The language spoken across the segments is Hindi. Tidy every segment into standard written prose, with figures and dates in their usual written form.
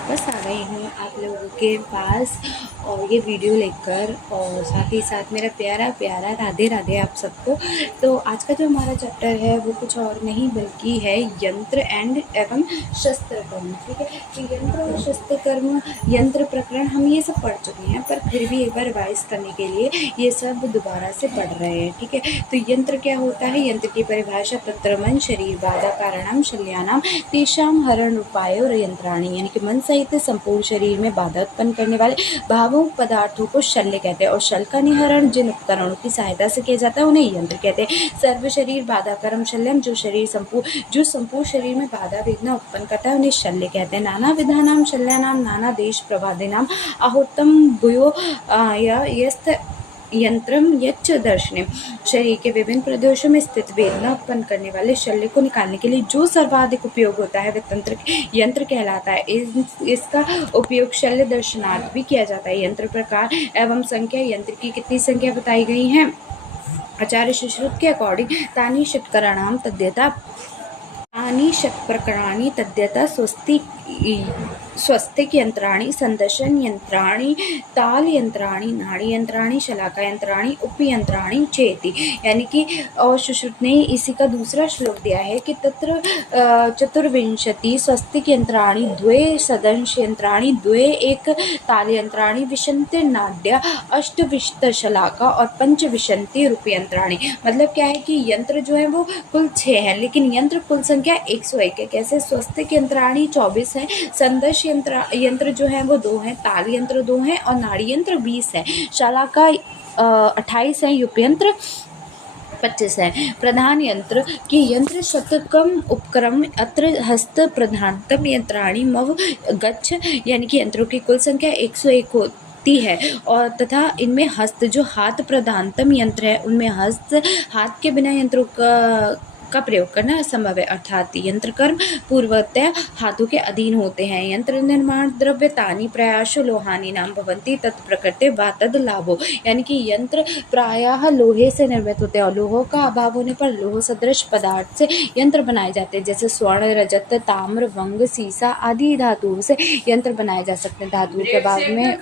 वापस आ गई हूँ आप लोगों के पास और ये वीडियो लेकर, और साथ ही साथ मेरा प्यारा प्यारा राधे राधे आप सबको। तो आज का जो हमारा चैप्टर है वो कुछ और नहीं बल्कि है यंत्र एवं शस्त्र कर्म। ठीक है, तो यंत्र और शस्त्र कर्म, यंत्र प्रकरण हम ये सब पढ़ चुके हैं, पर फिर भी एक बार रिवाइज करने के लिए ये सब दोबारा से पढ़ रहे हैं। ठीक है, तो यंत्र क्या होता है? यंत्र की परिभाषा तत्र मन शरीर बाधा कारणम शल्यानाम तेषाम हरण उपाय और यंत्राणी, यानी कि मन सहित संपूर्ण शरीर में बाधा उत्पन्न करने वाले भावों पदार्थों को शल्य कहते हैं, और शल का निहरण जिन उपकरणों की सहायता से किया जाता है उन्हें यंत्र कहते हैं। सर्व शरीर बाधा कर्म शल्यम, जो संपूर्ण शरीर में बाधा विघ्न उत्पन्न करता है उन्हें शल्य कहते हैं। नाना विधानाम शल्यानाम नाना देश प्रभादिनाम आहुतम भूयो यस्त यंत्रम यच्च दर्शने, शरीर के विभिन्न प्रदेशों में स्थित वेदना उत्पन्न करने वाले शल्य को निकालने के लिए जो सर्वाधिक उपयोग होता है वह यंत्र कहलाता है। इसका उपयोग शल्य दर्शनार्थ भी किया जाता है। यंत्र प्रकार एवं संख्या, यंत्र की कितनी संख्या बताई गई है? आचार्य सुश्रुत के अकॉर्डिंग तानि षट्कराणाम तद्यता स्वस्तिक यंत्राणि, संदर्शन यंत्राणि, ताल यंत्राणि, नाड़ी यंत्राणि, शलाका यंत्राणि, उपयंत्राणि चेति, यानी कि और सुश्रुत ने इसी का दूसरा श्लोक दिया है कि तत्र चतुर्विंशति स्वस्तिक यंत्राणि द्वे, सदंश यंत्राणि द्वे, एक ताल यंत्राणि, विशंति नाड्या, अष्टविंशत शलाका और पंचविंशति रूपयंत्राणि। मतलब क्या है कि यंत्र जो है वो कुल 6 है, लेकिन यंत्र कुल संख्या 101 है। कैसे? स्वस्तिक यंत्राणि 24 है, संदर्श यंत्र जो है वो 2 है, ताल यंत्र 2 है और नाड़ी यंत्र 20 है, शलाका 28 है, उपयंत्र 25 है। प्रधान यंत्र की यंत्र शतकम उपक्रम अत्र हस्त प्रधानतम यंत्राणि मव गच्छ, यानी कि यंत्रों की कुल संख्या 101 होती है, और तथा इनमें हस्त जो हाथ प्रधानतम यंत्र है उनमें हाथ के बिना यंत्रों का प्रयोग करना असंभव है, अर्थात यंत्र कर्म पूर्वतः हाथों के अधीन होते हैं। यंत्र निर्माण द्रव्य तानि प्रायशो लोहानी नाम भवंती तत्प्रकृते वा तद लाभो, यानी कि यंत्र प्रायः लोहे से निर्मित होते हैं और लोहों का अभाव होने पर लोह सदृश पदार्थ से यंत्र बनाए जाते हैं। जैसे स्वर्ण, रजत, ताम्र, वंग, सीसा आदि धातुओं से यंत्र बनाए जा सकते हैं। धातुओं के अभाव में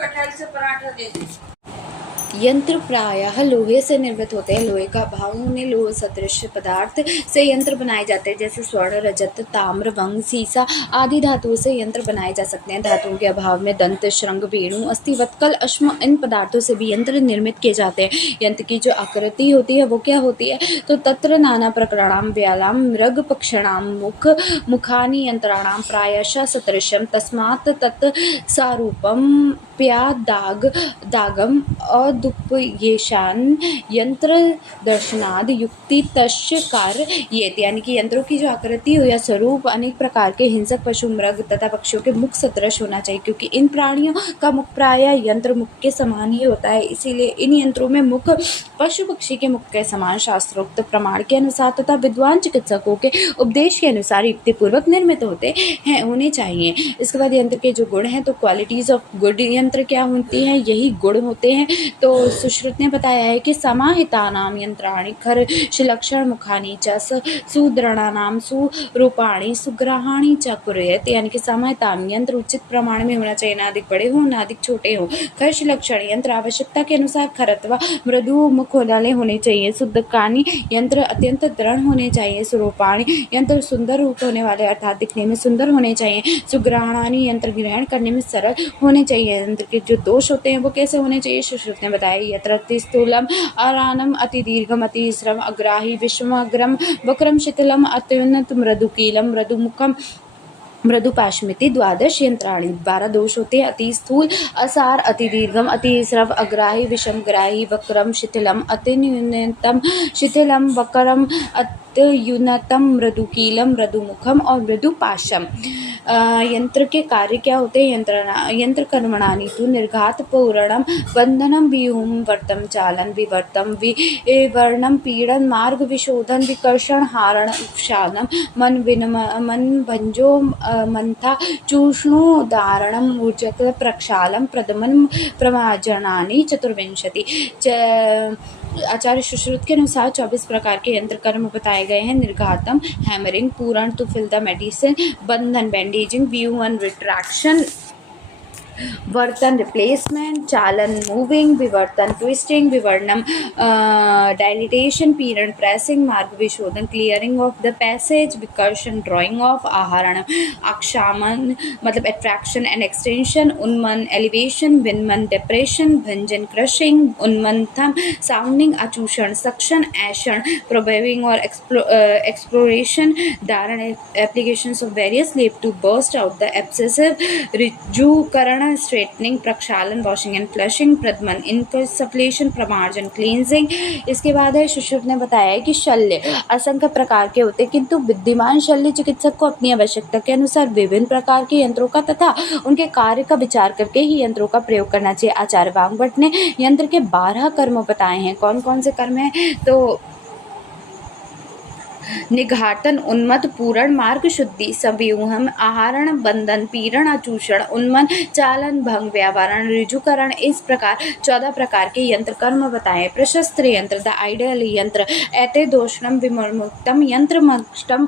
यंत्र प्रायः लोहे से निर्मित होते हैं, लोहे का अभाव होने लोह सदृश पदार्थ से यंत्र बनाए जाते हैं। जैसे स्वर्ण, रजत, ताम्र, वंग, सीसा आदि धातुओं से यंत्र बनाए जा सकते हैं। धातुओं के अभाव में दंत, श्रृंग, वेणु, अस्थि, वत्कल, अश्म इन पदार्थों से भी यंत्र निर्मित किए जाते हैं। यंत्र की जो आकृति होती है वो क्या होती है? तो तत्र नाना प्रकरणाम व्यालाम मृग पक्षणाम मुखानि यंत्राणाम प्रायशः सदृशम तस्मात् तत् सारूपम दागम अदुपयेशान यंत्र दर्शनाद युक्ति तस्य कार्येत, यानी कि यंत्रों की जो आकृति हो या स्वरूप अनेक प्रकार के हिंसक पशु, मृग तथा पक्षियों के मुख सदृश होना चाहिए, क्योंकि इन प्राणियों का मुख प्रायः यंत्र मुख के समान ही होता है। इसीलिए इन यंत्रों में मुख पशु पक्षी के मुख के समान शास्त्रोक्त प्रमाण के अनुसार तथा विद्वान चिकित्सकों के उपदेश के अनुसार युक्तिपूर्वक निर्मित होने चाहिए। इसके बाद यंत्र के जो गुण हैं, तो क्वालिटीज ऑफ गुड यंत्र क्या होती हैं? यही गुण होते हैं। तो सुश्रुत ने बताया है कि समाहितानाम यंत्राणि खर्षलक्षण मुखानि च सुदृढ़ानाम सुरूपाणि सुग्राहाणि च कुर्यात्, यानी कि समाहिताम यंत्र उचित प्रमाण में होना चाहिए, ना अधिक बड़े हो ना अधिक छोटे हो। खर्षलक्षण यंत्र आवश्यकता के अनुसार खर अथवा मृदु मुख वाले होने चाहिए। शुद्धकानी यंत्र अत्यंत दृढ़ होने चाहिए। सुरूपाणी यंत्र सुंदर रूप होने वाले अर्थात दिखने में सुंदर होने चाहिए। सुग्राहाणी यंत्र ग्रहण करने में सरल होने चाहिए। यंत्र के जो दोष होते हैं वो कैसे होने चाहिए? सुश्रुत ने बताया यत्र अति स्थूलम अरानम अति दीर्घम अति श्रम अग्राही विषमग्रम वक्रम शिथिलम अत्युन्नत मृदुकीलम मृदुमुखम मृदुपाशमिति 12 यंत्राणि। 12 दोष होते हैं। अति स्थूल, असार, अति दीर्घम, अति श्रव, अग्राही, विषमग्राही, वक्रम, शिथिलम, अति न्यूनतम, शिथिलम, वक्रम, अत्युन्नतम, मृदुकीलम, मृदुमुखम और मृदुपाशम। यंत्र के कार्य क्या होते हैं? यंत्र कर्मणानि तु निर्घात पूरणम बंधनम व्यूहम वर्तम चालन विवर्तम विवर्णम पीड़न मार्ग विशोधन विकर्षण हारण उपशालन मन भंजो मंथा चूष्णो दारणम ऊर्जक प्रक्षालम प्रदमन प्रमाजनानि चतुर्विंशति। आचार्य सुश्रुत के अनुसार 24 प्रकार के यंत्र कर्म बताए गए हैं। निर्घातम हैमरिंग, पूरण टू फिल द मेडिसिन, बंधन बैंडेजिंग, व्यू एंड रिट्रैक्शन, वर्तन रिप्लेसमेंट, चालन मूविंग, विवर्तन ट्विस्टिंग, विवर्णम डायलिटेशन, पीरण प्रेसिंग, मार्ग विशोधन क्लियरिंग ऑफ द पैसेज, विकर्षण ड्राइंग ऑफ, आहरण आक्षामन मतलब एट्रैक्शन एंड एक्सटेंशन, उन्मन एलिवेशन, विनमन डिप्रेशन, भंजन क्रशिंग, उन्मंथन साउंडिंग, अचूषण सक्शन, ऐषण प्रोबेविंग और एक्सप्लोरेशन, धारण applications of various leaf to burst out the abscessive, ऋजुकरण स्ट्रेटनिंग, प्रक्षालन वॉशिंग एंड फ्लशिंग, प्रदमन इनसफलेशन, प्रमार्जन क्लींजिंग। इसके बाद है सुश्रुत ने बताया है कि शल्य असंख्य प्रकार के होते हैं, किंतु विद्यमान शल्य चिकित्सक को अपनी आवश्यकता के अनुसार विभिन्न प्रकार के यंत्रों का तथा उनके कार्य का विचार करके ही यंत्रों का प्रयोग करना चाहिए। आचार्य वाग्भट ने यंत्र के 12 कर्म बताए हैं। कौन कौन से कर्म हैं? तो निघाटन, उन्मत्त, पूरण, मार्ग शुद्धि, संव्यूहम, आहरण, बंधन, पीरण, अचूषण, उन्मन, चालन, भंग, व्यावरण, ऋजुकरण। इस प्रकार 14 प्रकार के यंत्र कर्म बताए। प्रशस्त्र यंत्र, द आइडियल यंत्र, एते दोषणम विमुक्तम यंत्र मष्टम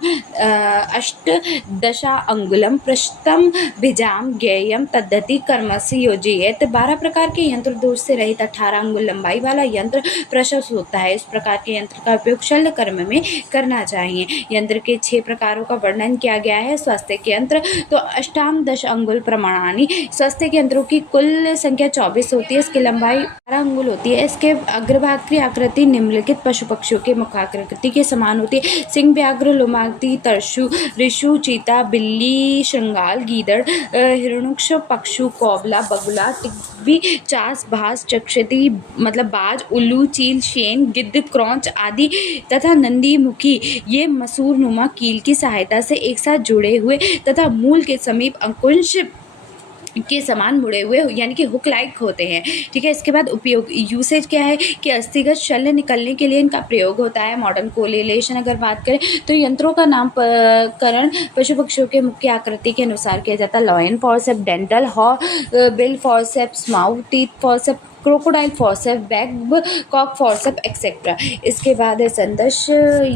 अष्टदशा अंगुलम प्रशतम भिजाम ज्ञेयम तद्धति कर्मस्य योजयेत। 12 प्रकार के यंत्र दोष से रहित 18 अंगुल लंबाई वाला यंत्र प्रशस्त होता है। इस प्रकार के यंत्र का उपयोग शल्य कर्म में करना चाहिए। यंत्र के 6 प्रकारों का वर्णन किया गया है। स्वास्थ्य के यंत्र, तो अष्टाम 10 अंगुल प्रमाणानि। स्वास्थ्य के यंत्रों की कुल संख्या 24 होती है। इसकी लंबाई 12 अंगुल होती है। इसके अग्रभाग की आकृति निम्नलिखित पशु पक्षियों के मुखाकृति के समान होती है। सिंह, व्याघ्र, लोमाक्ति, तरसु, ऋषु, चीता, बिल्ली, श्रृंगाल, गीदड़, हिरण्यक्ष, पक्षु, कौबला, बगुला, टिग्वी, चास, भास, चक्षती मतलब बाज, उल्लू, चील, शेन, गिद्ध, क्रौंच आदि तथा नंदी मुखी ये मसूर नुमा कील की सहायता से एक साथ जुड़े हुए तथा मूल के समीप अंकुश के समान मुड़े हुए यानी कि हुक लाइक होते हैं। ठीक है। इसके बाद उपयोग यूसेज क्या है कि अस्थिगत शल्य निकलने के लिए इनका प्रयोग होता है। मॉडर्न कोरिलेशन अगर बात करें तो यंत्रों का नामकरण पशु पक्षियों के मुख्य आकृति के अनुसार किया जाता है। Lion forceps, dental hawk, bill forceps, mouth teeth forceps, crocodile forcep, Babcock forcep etcetera. इसके बाद है संदश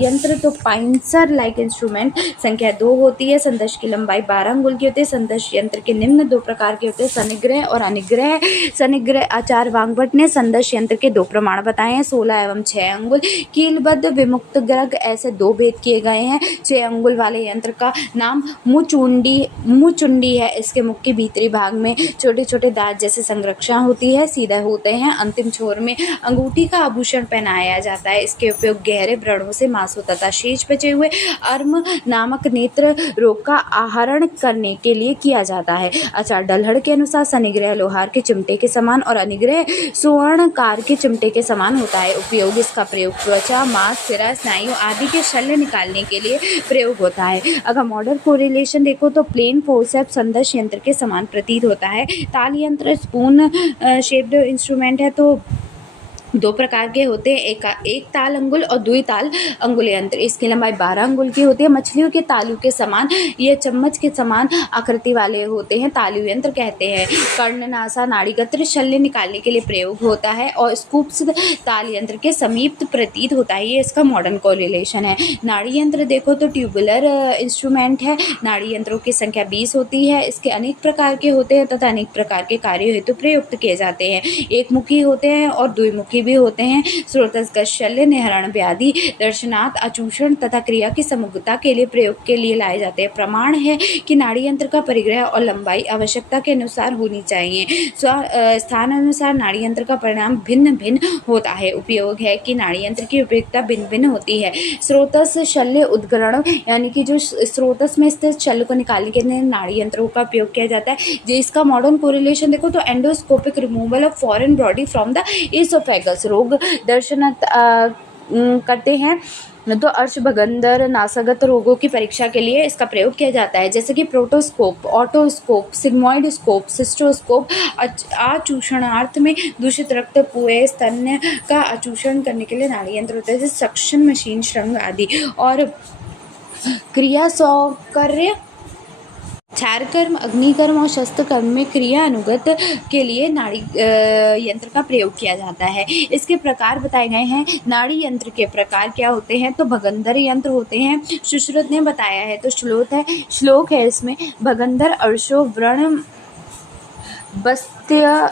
यंत्र, तो पाइंसर लाइक इंस्ट्रूमेंट संख्या 2 होती है। संदश की लंबाई 12 अंगुल की होती है। संदश यंत्र के निम्न 2 प्रकार के होते हैं, सनिग्रह और अनिग्रह। सनिग्रह आचार्य वाग्भट ने संदश यंत्र के 2 प्रमाण बताए हैं, 16 एवं 6 अंगुल। कीलबद्ध विमुक्त ग्रग ऐसे 2 भेद किए गए हैं। 6 अंगुल वाले यंत्र का नाम मुचुंडी है। इसके मुख के भीतरी भाग में छोटे छोटे दांत जैसे संरक्षण होती है, सीधा होते हैं। अंतिम छोर में अंगूठी का आभूषण पहनाया जाता है। इसके उपयोग गहरे व्रणों से मांसों तथा शेष बचे हुए अर्म नामक नेत्र रोग का आहरण करने के लिए किया जाता है। आचार्य डल्हड़ के अनुसार सनिग्रह लोहार के चिमटे के समान और अनिग्रह सुवर्णकार के चिमटे के समान होता है। उपयोग इसका प्रयोग त्वचा, मांस, सिरा, स्नायु आदि के शल्य निकालने के लिए प्रयोग होता है। अगर मॉडर्न कोरिलेशन देखो तो प्लेन फोर्सेप्स संदश यंत्र के समान प्रतीत होता है। ताल यंत्र स्पून शेप्ड इंस्ट्रूमेंट है, तो 2 प्रकार के होते हैं, एक ताल अंगुल और 2 ताल अंगुल यंत्र। इसकी लंबाई 12 अंगुल की होती है। मछलियों के तालू के समान ये चम्मच के समान आकृति वाले होते हैं, तालु यंत्र कहते हैं। कर्णनासा नाड़ीगत शल्य निकालने के लिए प्रयोग होता है और स्कूप्स ताल यंत्र के समीप प्रतीत होता है। ये इसका मॉडर्न कोरिलेशन है। नाड़ी यंत्र देखो तो ट्यूबुलर इंस्ट्रूमेंट है। नाड़ी यंत्रों की संख्या 20 होती है। इसके अनेक प्रकार के होते हैं तथा अनेक प्रकार के कार्यों हेतु प्रयुक्त किए जाते हैं। एक मुखी होते हैं और द्विमुखी भी होते हैं। स्रोतस्गत शल्य, निहरण व्याधि, दर्शनार्थ, अचूषण तथा क्रिया की समग्रता के लिए प्रयोग के लिए लाए जाते हैं। प्रमाण है कि नाड़ी यंत्र का परिग्रह और लंबाई आवश्यकता के अनुसार होनी चाहिए। स्थान अनुसार नाड़ी यंत्र का परिणाम भिन्न भिन्न होता है। उपयोग है कि नाड़ी यंत्र की उपयोगिता भिन्न भिन्न होती है। स्रोतस शल्य उद्गरण यानी कि जो स्रोतस में स्थित शल्य को निकालने के लिए नाड़ी यंत्रों का उपयोग किया जाता है। जिसका मॉडर्न कोरिलेशन देखो तो endoscopic removal of foreign body from the oesophagus रोग दर्शन करते हैं, तो अर्शभगंदर नासागत रोगों की परीक्षा के लिए इसका प्रयोग किया जाता है, जैसे कि प्रोटोस्कोप, ऑटोस्कोप, सिग्मॉइड स्कोप, सिस्टोस्कोप। आचूषणार्थ में दूषित रक्त, पुए, स्तन का आचूषण करने के लिए नाड़ी यंत्र होते हैं, जैसे सक्शन मशीन, श्रृंग आदि। और क्रिया सौकर्य, क्षारकर्म, अग्निकर्म और शस्त्रकर्म में क्रिया अनुगत के लिए नाड़ी यंत्र का प्रयोग किया जाता है। इसके प्रकार बताए गए हैं। नाड़ी यंत्र के प्रकार क्या होते हैं, तो भगंदर यंत्र होते हैं, सुश्रुत ने बताया है। तो श्लोक है इसमें भगंदर अर्शो व्रण बस्त्य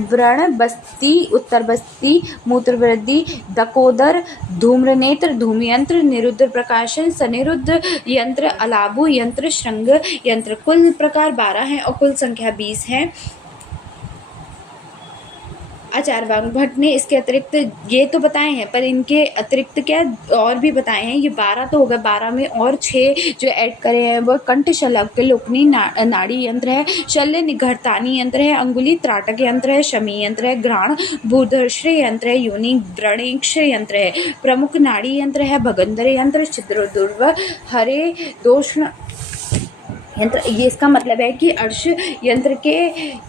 व्रण, बस्ती, उत्तर बस्ती, मूत्रवृद्धि, दकोदर, धूम्रनेत्र, धूमयंत्र, निरुद्र प्रकाशन, सनिरुद्ध यंत्र, अलाबु यंत्र, श्रृंग यंत्र। कुल प्रकार 12 हैं और कुल संख्या 20 है। आचार्य वाग्भट ने इसके अतिरिक्त ये तो बताए हैं, पर इनके अतिरिक्त क्या और भी बताए हैं। ये 12 तो हो गए, 12 में और 6 जो ऐड करे हैं वो कंठ शलभ के लोकनी नाड़ी यंत्र है, शल्य निघर्तानी यंत्र है, अंगुली त्राटक यंत्र है, शमी यंत्र है, घ्राण भूधर्ष यंत्र है, योनि व्रणेक्ष यंत्र है, प्रमुख नाड़ी यंत्र है, भगंदर यंत्र, छिद्र दुर्व हरे दोष यंत्र। ये इसका मतलब है कि अर्श यंत्र के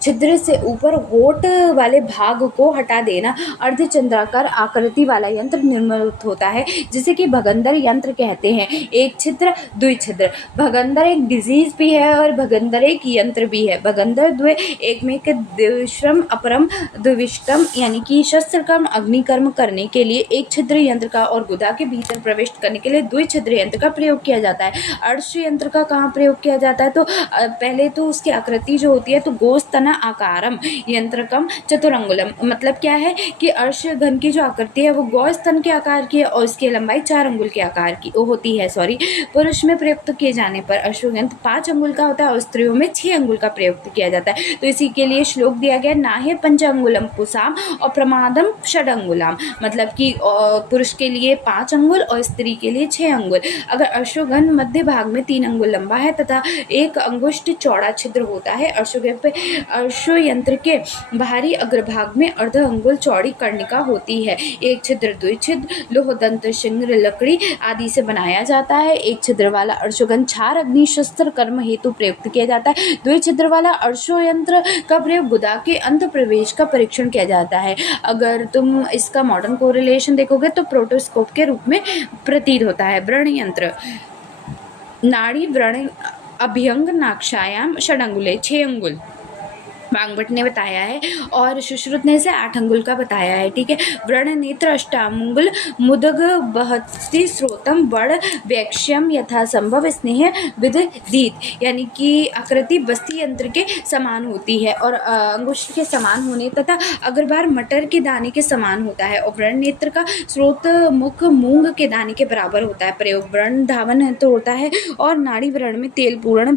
छिद्र से ऊपर होठ वाले भाग को हटा देना अर्धचंद्राकार आकृति वाला यंत्र निर्मित होता है, जिसे कि भगंदर यंत्र कहते हैं। एक छिद्र द्विछिद्र, भगंदर एक डिजीज भी है और भगंदर एक यंत्र भी है। भगंदर द्वे एक में के द्विश्रम अपरम द्विष्टम, यानी कि शस्त्र कर्म अग्निकर्म करने के लिए एक छिद्र यंत्र का और गुदा के भीतर प्रवेश करने के लिए द्विछिद्र यंत्र का प्रयोग किया जाता है। अर्श यंत्र का कहाँ प्रयोग किया जाता है? तो पहले तो उसकी आकृति जो होती है तो गोस्तना आकारम यंत्रकम चतुरंगुलम, मतलब क्या है कि अर्श घन की जो आकृति है वो गोस्तन के आकार की है और इसकी लंबाई 4 अंगुल के आकार की होती है। पुरुष में प्रयुक्त किए जाने पर अश्वगंध 5 अंगुल का होता है और स्त्रियों में 6 अंगुल का प्रयुक्त किया जाता है। तो इसी के लिए श्लोक दिया गया, नाहे पंचांगुलम पुसाम और प्रमादम षडंगुलाम, मतलब कि पुरुष के लिए 5 अंगुल और स्त्री के लिए 6 अंगुल। अगर अश्वगंध मध्य भाग में 3 अंगुल लंबा है तथा 1 अंगुष्ठ चौड़ा छिद्र होता है, अर्शो यंत्र के बाहरी अग्रभाग में अर्ध अंगुल चौड़ी कर्णिका होती है। एक छिद्र द्विछिद्र लोह दंत शिंग लकड़ी आदि से बनाया जाता है। एक छिद्र वाला अर्शोगंध क्षार अग्नि शस्त्र कर्म हेतु प्रयुक्त किया जाता है। द्विछिद्र वाला अर्शो यंत्र का प्रयोग गुदा के अंत प्रवेश का परीक्षण किया जाता है। अगर तुम इसका मॉडर्न कोरिलेशन देखोगे तो प्रोटोस्कोप के रूप में प्रतीत होता है। व्रण यंत्र, नाड़ी व्रण अभ्यंग नाक्षायाम षडंगुले 6 अंगुल वाग्भट ने बताया है और सुश्रुत ने इसे 8 अंगुल का बताया है। ठीक है। व्रण नेत्र अष्टांगुल मुदग बहती स्रोतम बड़ वैक्ष्यम यथासंभव स्नेह विदधीत, यानी कि आकृति बस्ती यंत्र के समान होती है और अंगुष्ठ के समान होने तथा अग्रभाग मटर के दाने के समान होता है और व्रण नेत्र का स्रोत मुख मूंग के दाने के बराबर होता है। प्रयोग व्रण धावन यंत्र होता है और नाड़ी व्रण में तेल पूर्ण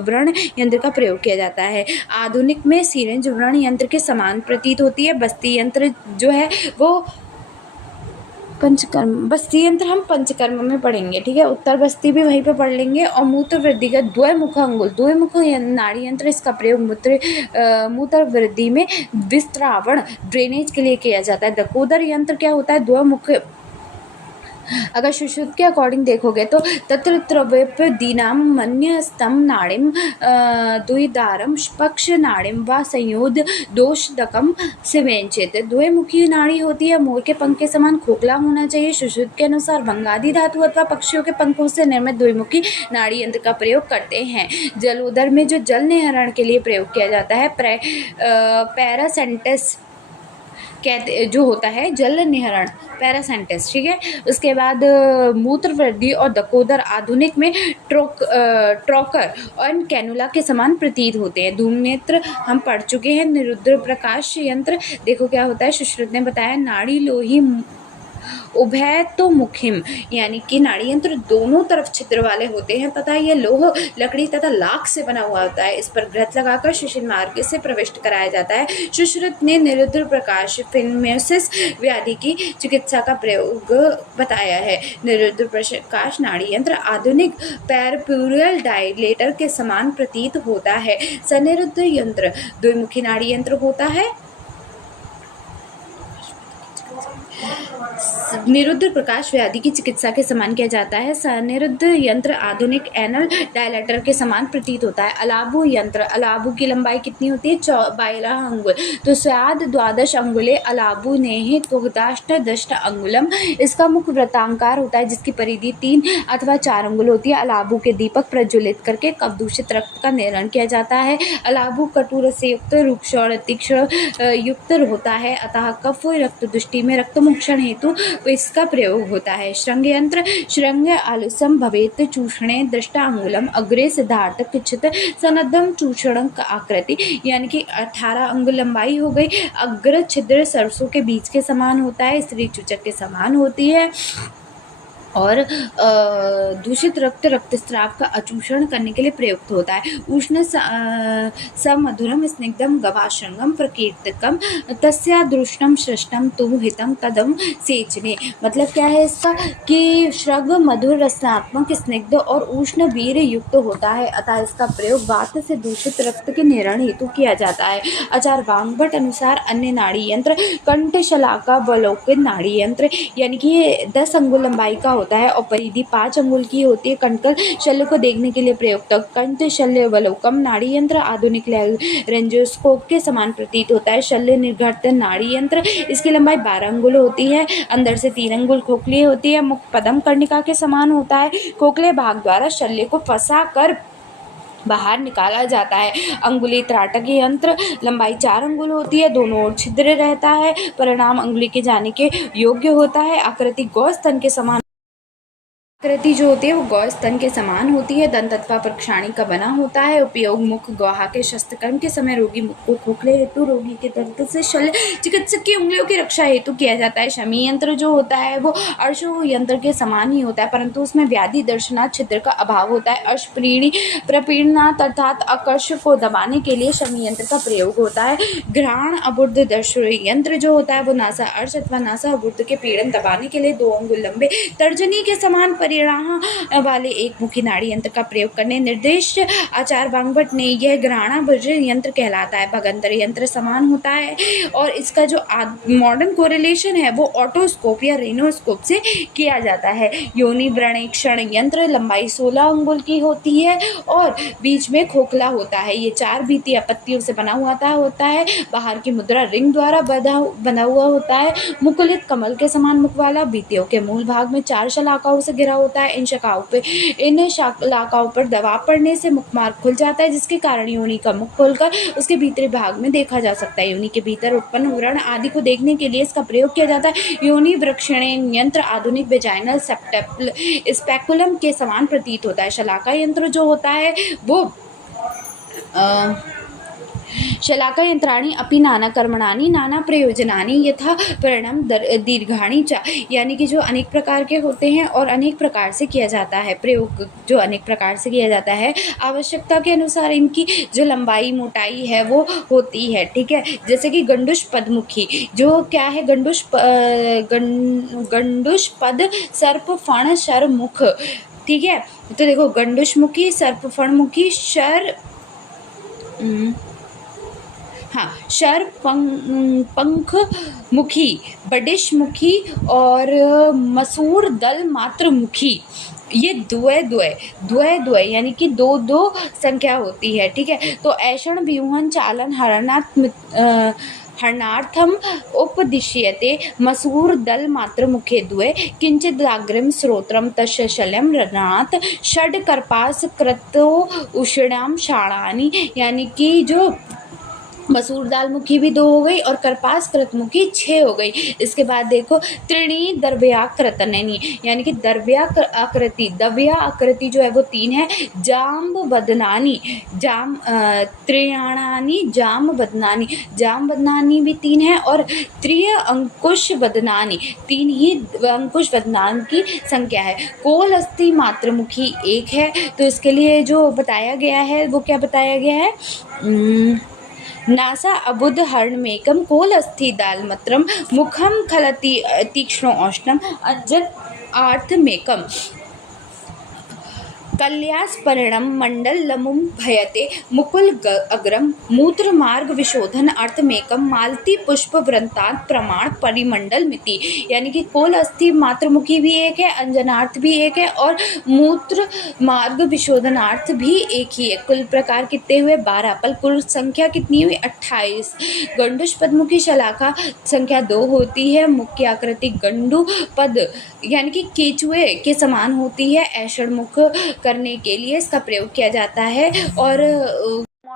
व्रण यंत्र का प्रयोग किया जाता है। आधुनिक में सिरिंज व्रण यंत्र के समान प्रतीत होती है। बस्ती यंत्र जो है वो पंचकर्म, बस्ती यंत्र हम पंचकर्म में पढ़ेंगे। ठीक है। उत्तर बस्ती भी वहीं पे पढ़ लेंगे। और मूत्र वृद्धि का द्वैमुख अंगुल द्वैमुख नाड़ी यंत्र, इसका प्रयोग मूत्र वृद्धि में विस्त्रावण ड्रेनेज के लिए किया जाता है। दकोदर यंत्र क्या होता है? द्वैमुख, अगर सुश्रुत के अकॉर्डिंग देखोगे तो तत्र त्रवेप दीनाम मन्यस्तम नाड़िम द्विदारम पक्ष नाड़िम व संयोद दोषदकम सिवेंचित। द्विमुखी नाड़ी होती है, मोर के पंख के समान खोखला होना चाहिए। सुश्रुत के अनुसार वंगादि धातु अथवा पक्षियों के पंखों से निर्मित द्विमुखी नाड़ी यंत्र का प्रयोग करते हैं। जलोदर में जो जल निहरण के लिए प्रयोग किया जाता है पैरासेंटस कहते जो होता है, जल निहरण पैरासेंटस। ठीक है। उसके बाद मूत्र वृद्धि और दकोदर आधुनिक में ट्रोकर और कैनुला के समान प्रतीत होते हैं। धूमनेत्र हम पढ़ चुके हैं। निरुद्र प्रकाश यंत्र देखो क्या होता है, सुश्रुत ने बताया। नाड़ी लोही उभय तो मुखिम, यानी कि नाड़ी यंत्र दोनों तरफ छिद्र वाले होते हैं तथा यह लोह लकड़ी तथा लाख से बना हुआ होता है। इस पर घृत लगाकर शिशिर मार्ग से प्रविष्ट कराया जाता है। सुश्रुत ने निरुद्र प्रकाश फिल्मेसिस व्याधि की चिकित्सा का प्रयोग बताया है। निरुद्र प्रकाश नाड़ी यंत्र आधुनिक पैरप्यूरल डायलेटर के समान प्रतीत होता है। सनिरुद्ध यंत्र द्विमुखी नाड़ी यंत्र होता है। निरुद्ध प्रकाश व्याधि की चिकित्सा के समान किया जाता है। सनिरुद्ध यंत्र आधुनिक एनल डायलेटर के समान प्रतीत होता है। अलाबु यंत्र, अलाबु की लंबाई कितनी होती है? 12 अंगुल। तो स्याद 12 अंगुले अलाबु ने त्वदाष्ट दष्ट अंगुलम, इसका मुख वृत्ताकार होता है जिसकी परिधि 3 अथवा 4 अंगुल होती है। अलाबु के दीपक प्रज्वलित करके कफ दूषित रक्त का निर्णय किया जाता है। अलाबु कटु रस युक्त रूक्ष और तीक्ष्ण युक्त होता है, अतः कफ रक्त दृष्टि में रक्त मोक्षण हेतु इसका प्रयोग होता है। श्रृंग यंत्र श्रृंग आलुसम भवेत चूषणे दृष्टांगुलम अग्रे सिद्धार्थ किचित सनद्धम चूषण आकृति, यानी कि 18 अंगुल लंबाई हो गई। अग्र छिद्र सरसों के बीज के समान होता है, स्त्री चूचक के समान होती है और दूषित रक्तस्राव का अचूषण करने के लिए प्रयुक्त होता है। उष्ण समधुरम स्निग्धम गवाशृंगम प्रकीर्तकम तस्यादृष्टम सृष्टम तुम हितम तदम सेचने। मतलब क्या है इसका कि श्रग मधुर रसनात्मक स्निग्ध और उष्ण वीर युक्त होता है, अतः इसका प्रयोग वात से दूषित रक्त के निरण हेतु किया जाता है। आचार्य वाग्भट अनुसार अन्य नाड़ी यंत्र कंठशलाका वलोकित नाड़ी यंत्र, यानी कि ये 10 अंगुल लंबाई का होता है और परिधि 5 अंगुल की होती है। कंटक शल्य को देखने के लिए प्रयुक्त कंठ शल्य वलोकम नाड़ी यंत्र आधुनिक रेंजोस्कोप के समान प्रतीत होता है। शल्य निर्घट नाड़ी यंत्र, इसकी लंबाई 12 अंगुल होती है, अंदर से 3 अंगुल खोखली होती है, मुख पदम कर्णिका के समान होता है। खोखले भाग द्वारा शल्य को फंसा कर बाहर निकाला जाता है। अंगुली त्राटक यंत्र, लंबाई 4 अंगुल होती है, दोनों ओर छिद्र रहता है, परिणाम अंगुली के जाने के योग्य होता है। आकृति गौस्तन के समान आकृति जो होती है वो गौ स्तन के समान होती है। दंत अथवा प्रक्षाणी का बना होता है। उपयोग मुख गुहा के शस्त्रकर्म के समय रोगी मुख को खोखले हेतु रोगी के दर्द से शल्य चिकित्सक की उंगलियों की रक्षा हेतु किया जाता है। शमी यंत्र जो होता है वो अर्शो यंत्र के समान ही होता है, परंतु उसमें व्याधि दर्शनाथ छिद्र का अभाव होता है। अर्शप्रीणी प्रपीड़नाथ अर्थात आकर्ष को दबाने के लिए शमी यंत्र का प्रयोग होता है। घ्राण अबुर्ध दर्श यंत्र जो होता है वो नासा अर्श अथवा नासा अबुर्ध के पीड़न दबाने के लिए 2 अंगुल लंबे तर्जनी के समान वाले एक मुखी नाड़ी यंत्र का प्रयोग करने निर्देश आचार्य वाग्भट ने। यह ग्रहणाबुर्ज यंत्र कहलाता है। भगंतर यंत्र समान होता है और इसका जो मॉडर्न कोरिलेशन है वो ऑटोस्कोप या रेनोस्कोप से किया जाता है। योनि व्रणेक्षण यंत्र, लंबाई 16 अंगुल की होती है और बीच में खोखला होता है। ये 4 भित्तीय पत्तियों से बना हुआ होता है। बाहर की मुद्रा रिंग द्वारा बंधा हुआ होता है। मुकुलित कमल के समान मुख वाला, भित्तियों के मूल भाग में 4 शलाकाओं से घिरा होता है। इन शलाकाओं पर दबाव पड़ने से मुख मार्ग खुल जाता है, जिसके कारण योनि का मुख खोलकर उसके भीतरी भाग में देखा जा सकता है। योनि के भीतर उत्पन्न व्रण आदि को देखने के लिए इसका प्रयोग किया जाता है। योनि वृक्षण यंत्र आधुनिक वेजाइनल स्पेकुलम के समान प्रतीत होता है। शलाका यंत्र जो होता है वो शलाका यंत्राणि अपि नाना कर्मणानि नाना प्रयोजनानि यथा परिणाम दीर्घाणि च, यानी कि जो अनेक प्रकार के होते हैं और अनेक प्रकार से किया जाता है। प्रयोग जो अनेक प्रकार से किया जाता है, आवश्यकता के अनुसार इनकी जो लंबाई मोटाई है वो होती है। ठीक है, जैसे कि गंडुष पदमुखी जो क्या है, गंडुष पद सर्प फण शर मुख। ठीक है, तो देखो गंडुष मुखी, सर्प फण मुखी, शर पंख मुखी, बडिश मुखी और मसूर दल मात्र मुखी। ये द्वय यानी कि 2 संख्या होती है। ठीक है, तो ऐषण व्यूहन चालन हरणार्थम उपदिश्यते मसूर दल मात्र मुखे द्वे किंचिदाग्रम श्रोत्रम तशल्यम रणात् षड कर्पास कृतो उषणाम शाणानी, यानी कि जो मसूर दाल मुखी भी 2 हो गई और करपास कृतमुखी 6 हो गई। इसके बाद देखो त्रिणी दर्व्याकृतनी, यानी कि दव्या आकृति जो है वो 3 है। जाम्ब बदनानी त्रियाणानी जाम बदनानी भी 3 है और त्रिय अंकुश बदनानी 3 ही अंकुश बदनान की संख्या है। कोल अस्थि मात्रमुखी 1 है, तो इसके लिए जो बताया गया है वो क्या बताया गया है, नासा अबुध हर्णमेकम कोल अस्थि दालमत्रम मुखम खलति तीक्ष्णो औष्णम अंजन आर्थमेकम कल्यास्परणम मंडल लमुम भयते मुकुल अग्रम मूत्र मार्ग विशोधन अर्थमेकम मालती पुष्प वृंतांत प्रमाण परिमंडल मिति, यानी कि कोल अस्थि मात्रमुखी भी 1 है, अंजनार्थ भी 1 है और मूत्र मार्ग विशोधनार्थ भी 1 ही है। कुल प्रकार कितने हुए 12, पर कुल संख्या कितनी हुई 28। गंडुष पदमुखी शलाका संख्या 2 होती है। मुख्य आकृति गंडु पद यानी कि केचुए के समान होती है। ऐषण मुख करने के लिए इसका प्रयोग किया जाता है और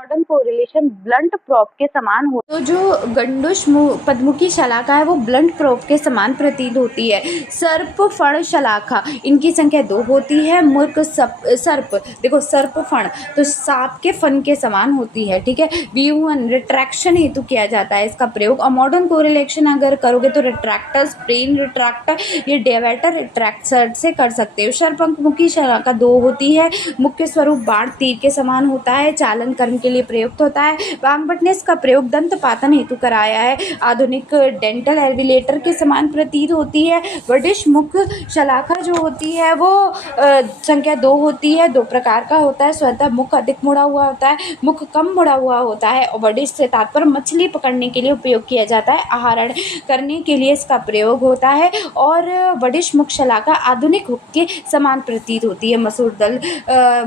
मॉडर्न कोरिलेशन ब्लंट प्रोब के समान हो, तो जो गंडुश पद्मुखी शलाका है वो ब्लंट प्रोब के समान प्रतीत होती है। सर्प फण शलाका, इनकी संख्या 2 होती है। मूर्ख सर्प, देखो सर्प फण तो सांप के फन के समान होती है, ठीक है। व्यूहन रिट्रैक्शन हेतु किया जाता है इसका प्रयोग। और मॉडर्न कोरिलेशन अगर करोगे तो रिट्रैक्टर, स्प्रेन रिट्रैक्टर, ये डेवेटर रिट्रैक्टर से कर सकते हो। सर्पमुखी शलाका 2 होती है। मुख्य स्वरूप बाण तीर के समान होता है। चालन कर्म के लिए प्रयुक्त होता है। वांगभट ने इसका प्रयोग दंत पातन हेतु कराया है। आधुनिक डेंटल एलिवेटर के समान प्रतीत होती है। वडिश मुख शलाका जो होती है वो संख्या 2 होती है। 2 प्रकार का होता है। स्वतः मुख अधिक मुड़ा हुआ होता है, मुख कम मुड़ा हुआ होता है। और वडिश से तात्पर्य मछली पकड़ने के लिए उपयोग किया जाता है, आहरण करने के लिए इसका प्रयोग होता है। और वडिश मुख शलाका आधुनिक हुक के समान प्रतीत होती है। मसूर दल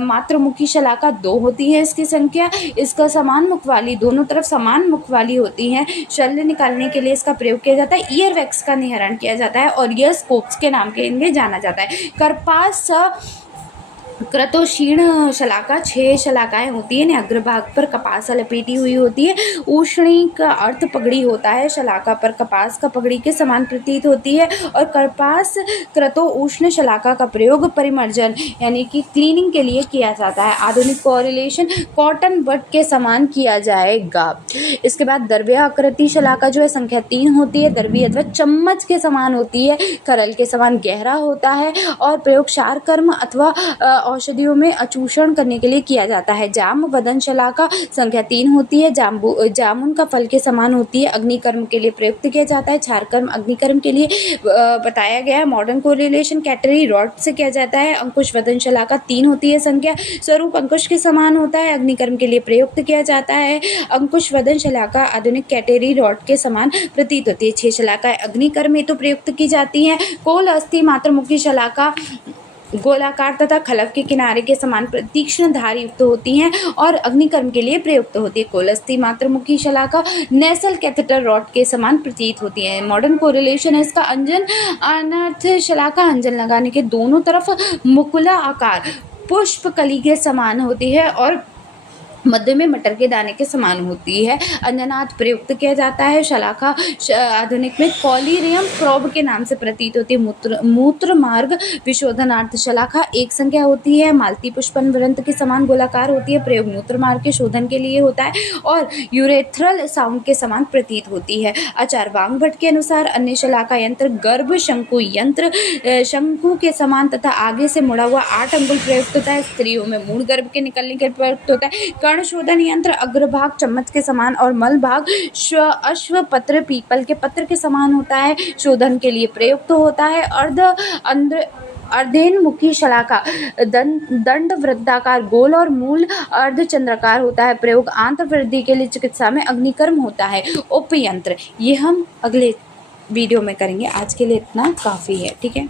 मात्रमुखी शलाका 2 होती है इसकी संख्या। इसका समान मुख वाली, दोनों तरफ समान मुख वाली होती हैं। शल्य निकालने के लिए इसका प्रयोग किया जाता है। ईयर वैक्स का निहरण किया जाता है और ईयर स्कोप्स के नाम के इनमें जाना जाता है। कर्पास क्रतोशीर्ण शलाका 6 शलाकाएं होती है। अग्रभाग पर कपास लपेटी हुई होती है। उष्णी का अर्थ पगड़ी होता है। शलाका पर कपास का पगड़ी के समान प्रतीत होती है। और कर्पास क्रतो उष्ण शलाका का प्रयोग परिमर्जन यानी कि क्लीनिंग के लिए किया जाता है। आधुनिक कोरिलेशन कॉटन बट के समान किया जाएगा। इसके बाद द्रव्य आकृति शलाका जो है संख्या 3 होती है। द्रव्य अथवा चम्मच के समान होती है। करल के समान गहरा होता है और प्रयोग क्षार कर्म अथवा औषधियों में अचूषण करने के लिए किया जाता है। जाम वदन शलाका संख्या 3 होती है। जामुन का फल के समान होती है। अग्निकर्म के लिए प्रयुक्त किया जाता है। क्षारकर्म अग्निकर्म के लिए बताया गया है। मॉडर्न कोरिलेशन कैटरी रॉड से किया जाता है। अंकुश वदन शलाका 3 होती है संख्या। स्वरूप अंकुश के समान होता है। अग्निकर्म के लिए प्रयुक्त किया जाता है। अंकुश वदन शलाका आधुनिक कैटरी रॉड के समान प्रतीत होती है। 6 शलाकाएं अग्निकर्म हेतु प्रयुक्त की जाती हैं। कोल अस्थि मात्रमुखी शलाका गोलाकार तथा खलक के किनारे के समान तीक्ष्ण धार युक्त होती हैं और अग्निकर्म के लिए प्रयुक्त होती है। कोलस्थी मात्रमुखी शलाका नेसल कैथेटर रॉड के समान प्रतीत होती है। मॉडर्न कोरिलेशन है इसका अंजन अनर्थ शलाका अंजन लगाने के दोनों तरफ मुकुला आकार पुष्प कली के समान होती है और मध्य में मटर के दाने के समान होती है। अंजनाथ प्रयुक्त किया जाता है। शलाका आधुनिक में कॉलीरियम प्रोब के नाम से प्रतीत होती है। मूत्र मार्ग विशोधनार्थ शलाका 1 संख्या होती है। मालती पुष्पन वृंत के समान गोलाकार होती है। प्रयोग मूत्र मार्ग के शोधन के लिए होता है और यूरेथ्रल साउंड के समान प्रतीत होती है। आचार्य वांगभट के अनुसार अन्य शलाका यंत्र गर्भ शंकु यंत्र शंकु के समान तथा आगे से मुड़ा हुआ 8 अंगुल प्रयुक्त होता है। स्त्रियों में मूल गर्भ के निकलने के प्रयुक्त होता है। कर्ण शोधन यंत्र अग्रभाग चम्मच के समान और मल भाग अश्व पत्र पीपल के पत्र के समान होता है। शोधन के लिए प्रयुक्त होता है। अर्धेनमुखी शलाका दंड वृत्ताकार गोल और मूल अर्धचंद्राकार होता है। प्रयोग आंत वृद्धि के लिए चिकित्सा में अग्निकर्म होता है। उपयंत्र ये हम अगले वीडियो में करेंगे। आज के लिए इतना काफ़ी है, ठीक है।